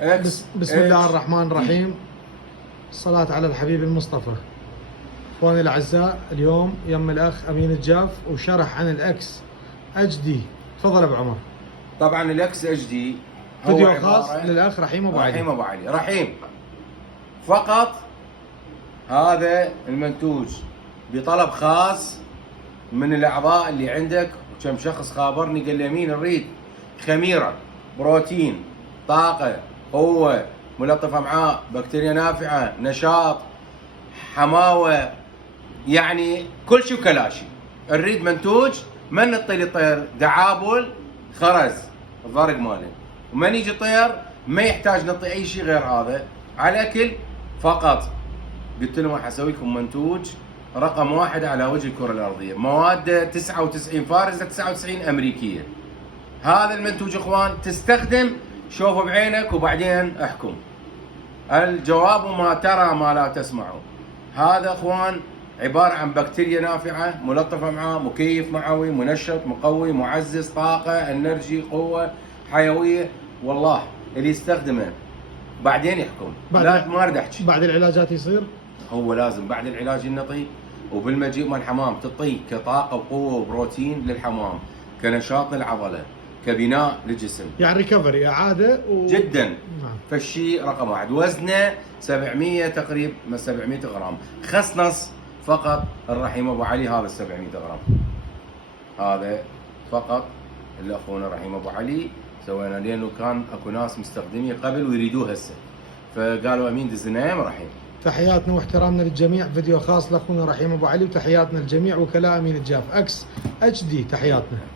بسم الله الرحمن الرحيم. الصلاة على الحبيب المصطفى. اخواني الاعزاء، اليوم يم الاخ امين الجاف وشرح عن الاكس اتش دي. تفضل ابو عمر. طبعا الاكس اتش دي فيديو خاص للاخ رحيم ابو علي. رحيم ابو علي. رحيم فقط هذا المنتوج بطلب خاص من الاعضاء اللي عندك. وكم شخص خابرني قال لي امين نريد خميره، بروتين، طاقه، قوه، ملطف امعاء، بكتيريا نافعه، نشاط، حماوه، يعني كل شيء وكلاشي. نريد منتوج من نطي يطير دعابل خرز الضرق ماله، ومن يجي طير ما يحتاج نطي اي شيء غير هذا على الاكل فقط. قلت لهم راح اسوي لكم منتوج رقم 1 على وجه الكره الارضيه، مواد 99 فارزه 99 امريكيه. هذا المنتوج اخوان تستخدم، شوفوا بعينك وبعدين احكم. الجواب ما ترى ما لا تسمعوا. هذا اخوان عباره عن بكتيريا نافعه، ملطف امعاء، مكيف معوي، منشط، مقوي، معزز، طاقه، انرجي، قوه، حيويه. والله اللي يستخدمه بعدين يحكم. لا ما اريد احكي. بعد العلاجات يصير؟ هو لازم بعد العلاج النطي وبالمجيء من الحمام تعطيه كطاقه وقوه وبروتين للحمام، كنشاط للعضله، كبناء للجسم، يعني ريكفري اعاده جدا. نعم. فالشيء رقم 1. وزنه 700 تقريبا 700 غرام. خصنص فقط الرحيم ابو علي هذا 700 غرام. هذا فقط اللي اخونا الرحيم ابو علي سوينا، لانه كان اكو ناس مستخدميه قبل ويريدوه هسه، فقالوا امين دزنا رحيم. تحياتنا واحترامنا للجميع. فيديو خاص لاخونا رحيم ابو علي، وتحياتنا للجميع وكلاء امين الجاف. اكس اتش دي، تحياتنا.